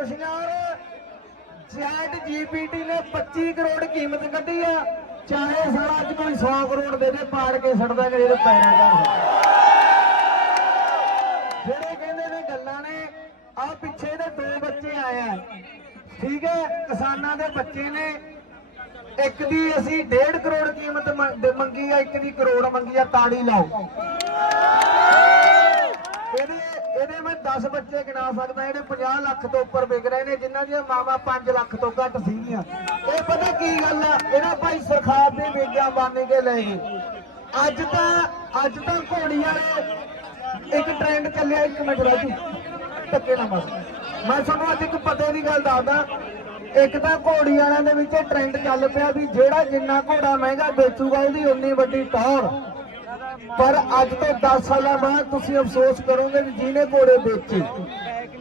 ਹੋਸ਼ਿਆਰ chat GPT ਨੇ 25 ਕਰੋੜ ਕੀਮਤ ਕੱਢੀ ਆ। ਚਾਹੇ ਸਾਲਾ ਅੱਜ ਕੋਈ 100 ਕਰੋੜ ਦੇ ਦੇ, ਪਾੜ ਕੇ ਛੱਡਦਾ ਕਿ ਪੈਰਾਂ ਦਾ। ਜਿਹੜੇ ਕਹਿੰਦੇ ਨੇ ਗੱਲਾਂ ਨੇ ਆ ਪਿੱਛੇ ਦੇ ਦੋ ਬੱਚੇ ਆਏ ਆ। ਠੀਕ ਹੈ, ਕਿਸਾਨਾਂ ਦੇ ਬੱਚੇ ਨੇ। ਇੱਕ ਦੀ ਅਸੀਂ 1.5 ਕਰੋੜ ਕੀਮਤ ਮੰਗੀ ਆ, ਇੱਕ ਦੀ ਕਰੋੜ ਮੰਗੀ ਆ, ਤਾੜੀ ਲਾਓ। ਇਹਦੇ ਇਹਦੇ ਮੈਂ 10 ਬੱਚੇ ਗਿਣਾ ਸਕਦਾ ਜਿਹੜੇ 50 ਲੱਖ ਤੋਂ ਉੱਪਰ ਵਿਕ ਰਹੇ ਨੇ, ਜਿਨ੍ਹਾਂ ਦੀਆਂ ਮਾਵਾਂ 5 ਲੱਖ ਤੋਂ ਘੱਟ ਸੀਗੀਆਂ। ਇਹ ਪਤਾ ਕੀ ਗੱਲ ਆ? ਇਹਨਾਂ ਭਾਈ ਸਰਖਾਬ ਦੇ ਵੇਗਿਆ ਮੰਨ ਕੇ ਲੈ ਗਏ ਅੱਜ ਤਾਂ ਅੱਜ ਤਾਂ ਘੋੜੀ ਵਾਲੇ ਇੱਕ ਟ੍ਰੈਂਡ ਚੱਲਿਆ, ਇੱਕ ਮਿੰਟ ਰਾਜੂ ਧੱਕੇ ਨਾ ਮਾਰ ਮੈਂ ਤੁਹਾਨੂੰ ਅੱਜ ਇੱਕ ਪਤੇ ਦੀ ਗੱਲ ਦੱਸਦਾ। ਇੱਕ ਤਾਂ ਘੋੜੀ ਵਾਲਿਆਂ ਦੇ ਵਿੱਚ ਟ੍ਰੈਂਡ ਚੱਲ ਪਿਆ ਵੀ ਜਿਹੜਾ ਜਿੰਨਾ ਘੋੜਾ ਮਹਿੰਗਾ ਵੇਚੂਗਾ, ਉਹਦੀ ਉਨੀ ਵੱਡੀ ਟੌਰ। ਪਰ ਅੱਜ ਤੋਂ 10 ਸਾਲਾਂ ਬਾਅਦ ਤੁਸੀਂ ਅਫਸੋਸ ਕਰੋਗੇ ਵੀ ਜਿਹਨੇ ਘੋੜੇ ਵੇਚੇ,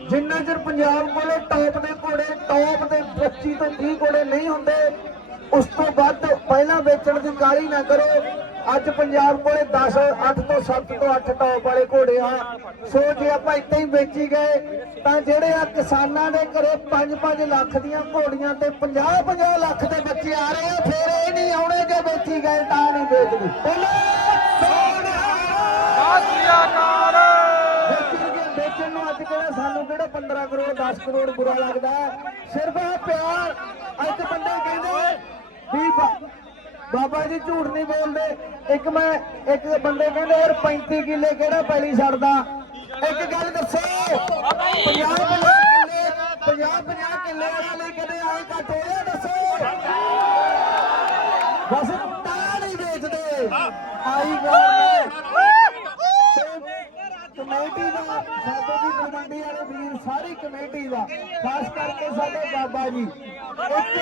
ਜਿੰਨਾ ਚਿਰ ਪੰਜਾਬ ਕੋਲੇ ਟੌਪ ਦੇ ਘੋੜੇ ਟੌਪ ਦੇ 25 ਤੋਂ 30 ਘੋੜੇ ਨਹੀਂ ਹੁੰਦੇ, ਉਸ ਤੋਂ ਵੱਧ ਪਹਿਲਾਂ ਵੇਚਣ ਦੀ ਕਾਹਲੀ ਨਾ ਕਰੋ। ਅੱਜ ਪੰਜਾਬ ਕੋਲੇ 10 8 ਤੋਂ 7 ਤੋਂ 8 ਟੌਪ ਵਾਲੇ ਘੋੜੇ ਆ। ਸੋ ਜੇ ਆਪਾਂ ਇੱਥੇ ਹੀ ਵੇਚੀ ਗਏ, ਤਾਂ ਜਿਹੜੇ ਆ ਕਿਸਾਨਾਂ ਦੇ ਘਰੇ 5-5 ਲੱਖ ਦੀਆਂ ਘੋੜੀਆਂ ਤੇ 50-50 ਲੱਖ ਦੇ ਬੱਚੇ ਆ ਰਹੇ ਆ, ਫੇਰ ਇਹ ਨਹੀਂ ਆਉਣੇ ਜੇ ਵੇਚੀ ਗਏ, ਤਾਂ ਨਹੀਂ ਵੇਚਦੇ। ਬੋਲੋ ਸੋਨਿਹਾਲ ਵੇਚਣ ਕੇ ਵੇਚਣ ਨੂੰ ਅੱਜ ਕਿਹੜਾ ਸਾਨੂੰ ਕਿਹੜਾ 15 ਕਰੋੜ 10 ਕਰੋੜ ਬੁਰਾ ਲੱਗਦਾ। ਸਿਰਫ ਆ ਪਿਆਰ। ਅੱਜ ਬੰਦੇ ਕਹਿੰਦੇ ਵੀ ਬਾਬਾ ਜੀ ਝੂਠ ਨਹੀਂ ਬੋਲਦੇ। ਇੱਕ ਮੈਂ ਇੱਕ ਬੰਦੇ ਕਹਿੰਦੇ ਯਾਰ 35 ਕਿੱਲੇ ਕਿਹੜਾ ਪੈਲੀ ਛੱਡਦਾ ਇੱਕ ਗੱਲ ਦੱਸੋ 50 ਕਿੱਲੇ 50 50 ਕਿੱਲੇ ਵਾਲਾ ਕਦੇ ਆਏ ਘੱਟ ਹੋਇਆ ਦੱਸੋ। ਬਸ ਤਾਂ ਨਹੀਂ ਵੇਚਦੇ। ਆਈ ਗੱਲ ਕਮੇਟੀ ਦਾ ਸਾਡੇ ਦੀ ਵਾਲੇ ਵੀਰ, ਸਾਰੀ ਕਮੇਟੀ ਦਾ, ਖਾਸ ਕਰਕੇ ਸਾਡੇ ਬਾਬਾ ਜੀ। ਇੱਕ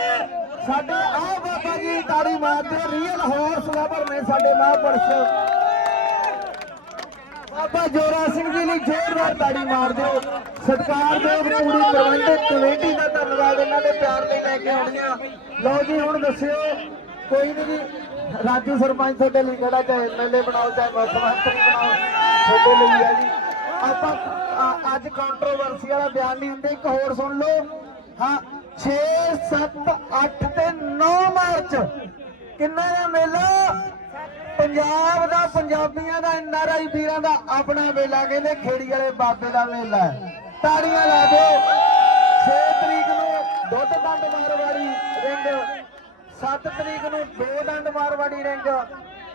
ਸਾਡੇ ਆ ਬਾਬਾ ਜੀ ਤਾੜੀ ਮਾਰਦੇ ਰੀਅਲ ਹਾਰਸ ਲਵਰ ਨੇ ਸਾਡੇ ਮਹਾਂਪੁਰਸ਼। ਬਾਬਾ ਜੋਰਾ ਸਿੰਘ ਜੀ ਲਈ ਜ਼ੋਰਦਾਰ ਤਾੜੀ ਮਾਰ ਦਿਓ ਸਤਿਕਾਰ ਦੇ ਪੂਰੀ ਪ੍ਰਬੰਧਕ ਕਮੇਟੀ ਦਾ ਧੰਨਵਾਦ ਇਹਨਾਂ ਦੇ ਪਿਆਰ ਲਈ ਲੈ ਕੇ ਆਉਣੀਆਂ ਲਓ ਜੀ, ਹੁਣ ਦੱਸਿਓ, ਕੋਈ ਨਹੀਂ ਜੀ, ਰਾਜੂ ਸਰਪੰਚ ਤੁਹਾਡੇ ਲਈ ਕਿਹੜਾ ਚਾਹੇ ਐਮਐਲਏ ਬਣਾਓ, ਚਾਹੇ ਮੁੱਖ ਮੰਤਰੀ ਬਣਾਓ, ਤੁਹਾਡੇ ਲਈ ਹੈ ਜੀ। ਆਪਾਂ ਅੱਜ ਕੰਟਰੋਵਰਸੀ ਵਾਲਾ ਬਿਆਨ ਨਹੀਂ ਹੁੰਦੇ, ਇੱਕ ਹੋਰ ਸੁਣ ਲਓ। ਹਾਂ 6 7 8 ਤੇ 9 ਮਾਰਚ। ਕਿੰਨਾ ਦਾ ਮੇਲਾ? ਪੰਜਾਬ ਦਾ, ਪੰਜਾਬੀਆਂ ਦਾ ਐਨਆਰਆਈ ਵੀਰਾਂ ਦਾ ਆਪਣਾ ਮੇਲਾ, ਕਹਿੰਦੇ ਖੇੜੀ ਵਾਲੇ ਬਾਬੇ ਦਾ ਮੇਲਾ ਤਾੜੀਆਂ ਲਾ ਦਿਓ। 6 ਤਰੀਕ ਨੂੰ ਦੁੱਧ ਦੰਦ ਮਾਰਵਾੜੀ ਰਿੰਗ। 7 ਤਰੀਕ ਨੂੰ ਦੋ ਦੰਦ ਮਾਰਵਾੜੀ ਰਿੰਗ।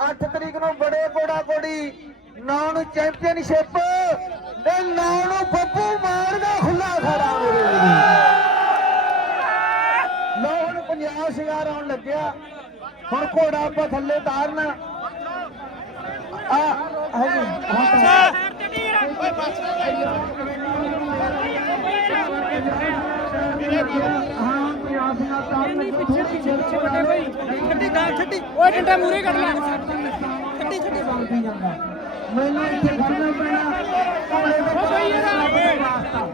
8 ਤਰੀਕ ਨੂੰ ਬੜੇ ਕੋੜਾ ਕੋੜੀ 9 ਨੂੰ ਚੈਂਪੀਅਨਸ਼ਿਪ। ਤੇ 9 ਨੂੰ ਬੱਬੂ ਮਾਰ ਦਾ ਖੁੱਲਾ ਖੜਾ ਮੇਰੇ ਵੀਰੋ। ਲਓ ਹੁਣ ਪੰਜਾਬ ਸ਼ਿੰਗਾਰ ਆਉਣ ਲੱਗਿਆ। ਹੁਣ ਘੋੜਾ ਆਪਾਂ ਥੱਲੇ ਤਾਰਨਾ। ਆ ਹਾਂਜੀ। ਹਾਂ ਸ਼ਿੰਗਾਰ ਤਾਰਨ ਲੱਗੇ ਥੋੜੀ ਪਿੱਛੇ ਵੱਡੇ ਭਾਈ ਛੱਡੀ ਗਾਲ ਛੱਡੀ। ਓਏ ਡੰਡਾ ਮੂਰੇ ਕੱਢ ਲੈ। ਛੱਡੀ ਛੱਡੀ। ਜਾਂਦਾ ਮੈਨੂੰ ਇੱਥੇ ਖੜਨਾ ਪੈਣਾ। ਘੋੜੇ ਦੇ ਓ ਵਾਸਤਾ